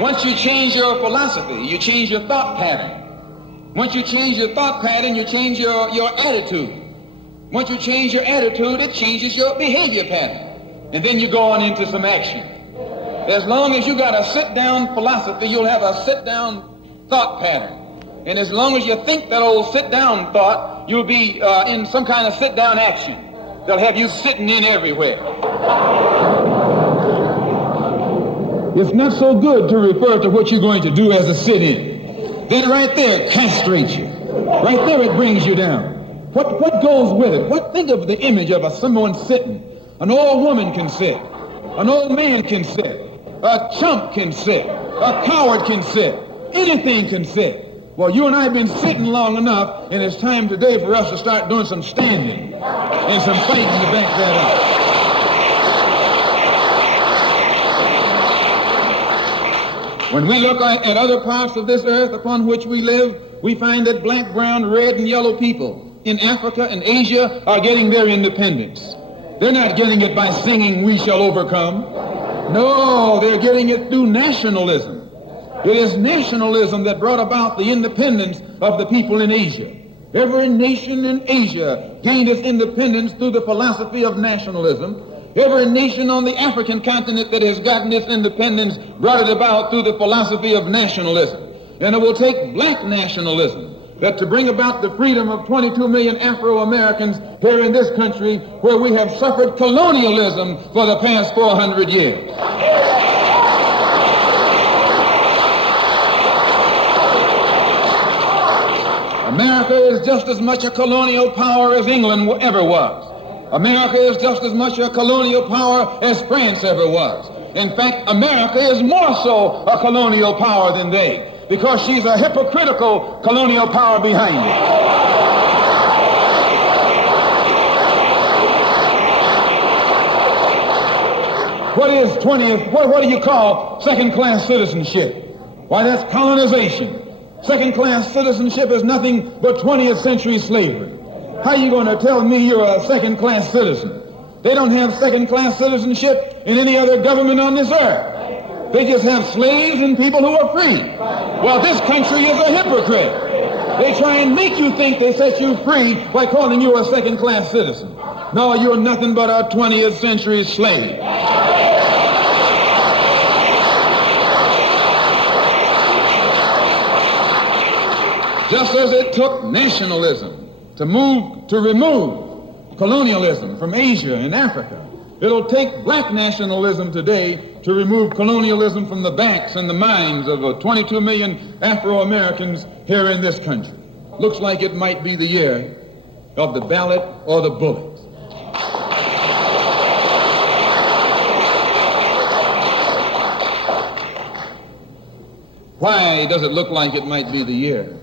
Once you change your philosophy, you change your thought pattern. Once you change your thought pattern, you change your attitude. Once you change your attitude, it changes your behavior pattern. And then you go on into some action. As long as you got a sit-down philosophy, you'll have a sit-down thought pattern. And as long as you think that old sit-down thought, you'll be in some kind of sit-down action. They'll have you sitting in everywhere. It's not so good to refer to what you're going to do as a sit-in. Then right there, it castrates you. Right there, it brings you down. What goes with it? Think of the image of someone sitting. An old woman can sit. An old man can sit. A chump can sit. A coward can sit. Anything can sit. Well, you and I have been sitting long enough, and it's time today for us to start doing some standing and some fighting to back that up. When we look at other parts of this earth upon which we live, we find that black, brown, red, and yellow people in Africa and Asia are getting their independence. They're not getting it by singing, "We shall overcome." No, they're getting it through nationalism. It is nationalism that brought about the independence of the people in Asia. Every nation in Asia gained its independence through the philosophy of nationalism. Every nation on the African continent that has gotten its independence brought it about through the philosophy of nationalism. And it will take black nationalism that to bring about the freedom of 22 million Afro-Americans here in this country where we have suffered colonialism for the past 400 years. America is just as much a colonial power as England ever was. America is just as much a colonial power as France ever was. In fact, America is more so a colonial power than they, because she's a hypocritical colonial power behind it. What do you call second-class citizenship? Why, that's colonization. Second-class citizenship is nothing but 20th century slavery. How are you going to tell me you're a second-class citizen? They don't have second-class citizenship in any other government on this earth. They just have slaves and people who are free. Well, this country is a hypocrite. They try and make you think they set you free by calling you a second-class citizen. No, you're nothing but a 20th century slave. Just as it took nationalism to remove colonialism from Asia and Africa, it'll take black nationalism today to remove colonialism from the backs and the minds of 22 million Afro-Americans here in this country. Looks like it might be the year of the ballot or the bullet. Why does it look like it might be the year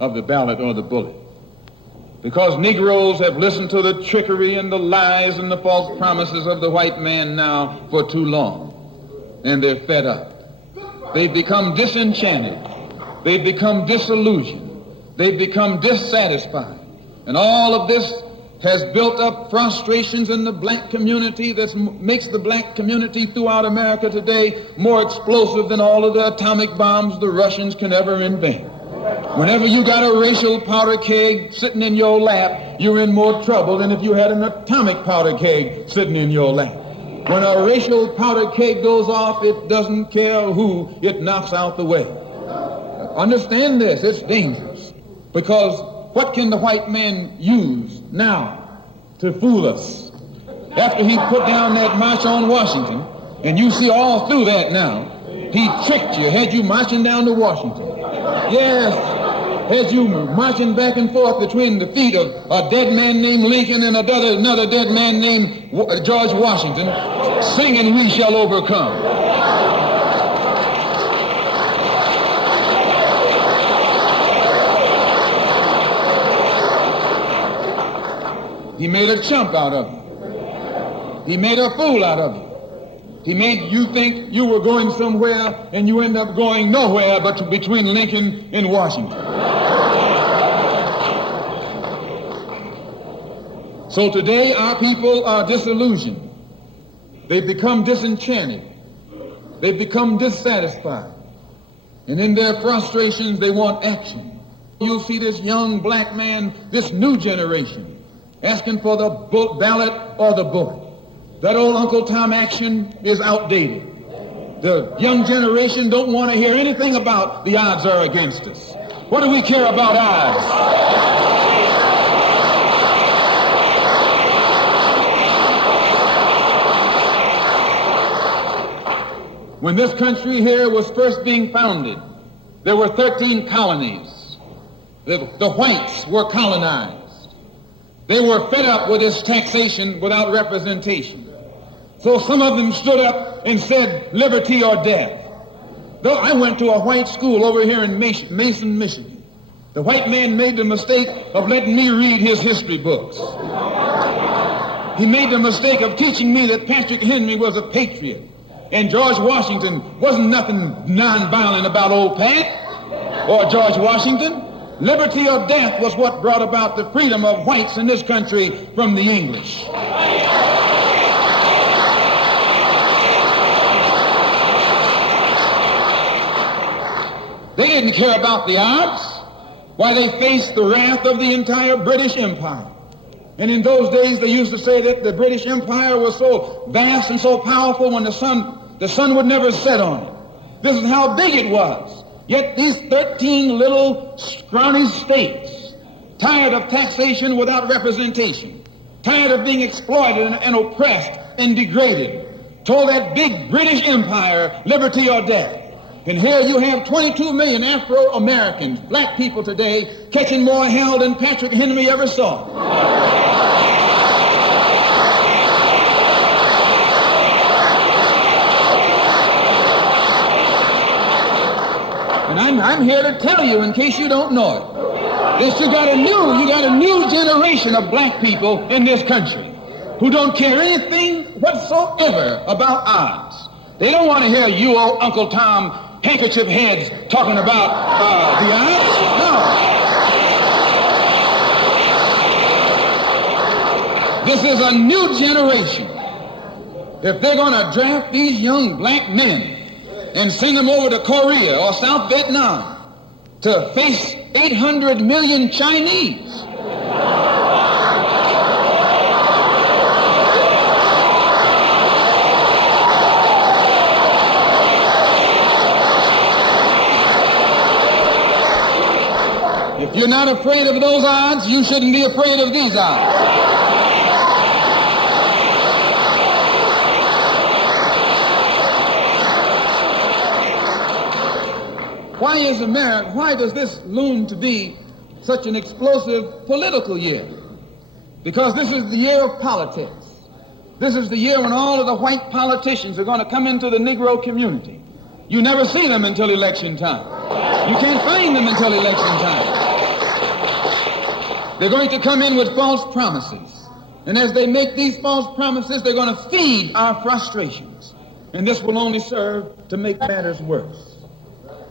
of the ballot or the bullet? Because Negroes have listened to the trickery and the lies and the false promises of the white man now for too long, and they're fed up. They've become disenchanted. They've become disillusioned. They've become dissatisfied. And all of this has built up frustrations in the black community that makes the black community throughout America today more explosive than all of the atomic bombs the Russians can ever invent. Whenever you got a racial powder keg sitting in your lap, you're in more trouble than if you had an atomic powder keg sitting in your lap. When a racial powder keg goes off, it doesn't care who it knocks out the way. Understand this, it's dangerous. Because what can the white man use now to fool us? After he put down that march on Washington, and you see all through that now, he tricked you, had you marching down to Washington. Yes, had you marching back and forth between the feet of a dead man named Lincoln and another dead man named George Washington, singing "We Shall Overcome." He made a chump out of you. He made a fool out of you. He made you think you were going somewhere, and you end up going nowhere but between Lincoln and Washington. So today our people are disillusioned. They've become disenchanted. They've become dissatisfied. And in their frustrations, they want action. You'll see this young black man, this new generation, asking for the ballot or the bullet. That old Uncle Tom action is outdated. The young generation don't want to hear anything about the odds are against us. What do we care about odds? When this country here was first being founded, there were 13 colonies. The whites were colonized. They were fed up with this taxation without representation. So some of them stood up and said, liberty or death. Though I went to a white school over here in Mason, Michigan. The white man made the mistake of letting me read his history books. He made the mistake of teaching me that Patrick Henry was a patriot. And George Washington wasn't nothing nonviolent about old Pat or George Washington. Liberty or death was what brought about the freedom of whites in this country from the English. They didn't care about the odds. Why, they faced the wrath of the entire British Empire. And in those days, they used to say that the British Empire was so vast and so powerful when the sun would never set on it. This is how big it was. Yet these 13 little scrawny states, tired of taxation without representation, tired of being exploited and oppressed and degraded, told that big British Empire, liberty or death. And here you have 22 million Afro-Americans, black people today, catching more hell than Patrick Henry ever saw. And I'm here to tell you, in case you don't know it, that you got a new generation of black people in this country who don't care anything whatsoever about odds. They don't want to hear you old Uncle Tom handkerchief heads talking about the odds. No. This is a new generation. If they're going to draft these young black men and send them over to Korea or South Vietnam to face 800 million Chinese, if you're not afraid of those odds, you shouldn't be afraid of these odds. Why does this loom to be such an explosive political year? Because this is the year of politics. This is the year when all of the white politicians are going to come into the Negro community. You never see them until election time. You can't find them until election time. They're going to come in with false promises. And as they make these false promises, they're going to feed our frustrations. And this will only serve to make matters worse.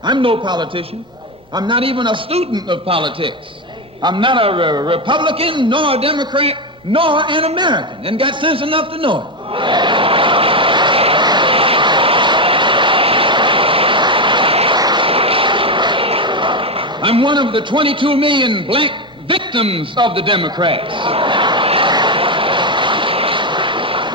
I'm no politician. I'm not even a student of politics. I'm not a Republican, nor a Democrat, nor an American, and got sense enough to know it. I'm one of the 22 million black victims of the Democrats.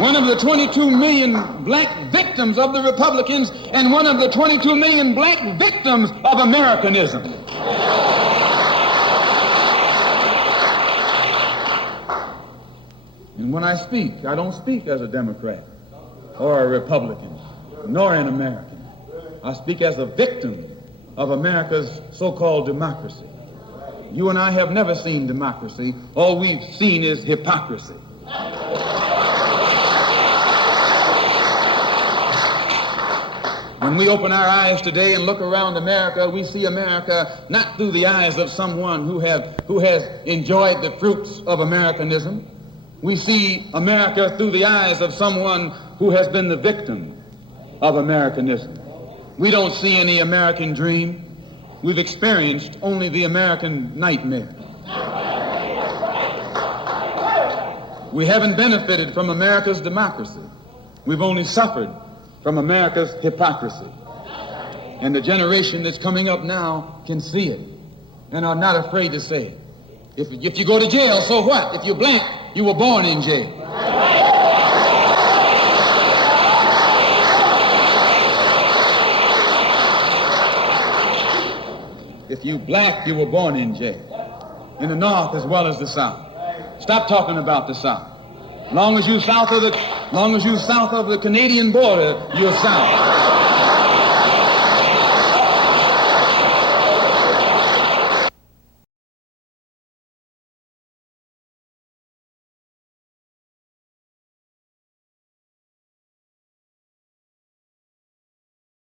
One of the 22 million black victims of the Republicans, and one of the 22 million black victims of Americanism. And when I speak, I don't speak as a Democrat or a Republican, nor an American. I speak as a victim of America's so-called democracy. You and I have never seen democracy. All we've seen is hypocrisy. When we open our eyes today and look around America, we see America not through the eyes of someone who has enjoyed the fruits of Americanism. We see America through the eyes of someone who has been the victim of Americanism. We don't see any American dream. We've experienced only the American nightmare. We haven't benefited from America's democracy. We've only suffered from America's hypocrisy. And the generation that's coming up now can see it and are not afraid to say it. If you go to jail, so what? If you're black, you were born in jail. If you black, you were born in jail. In the North as well as the South. Stop talking about the South. Long as you're south of the Canadian border, you're South.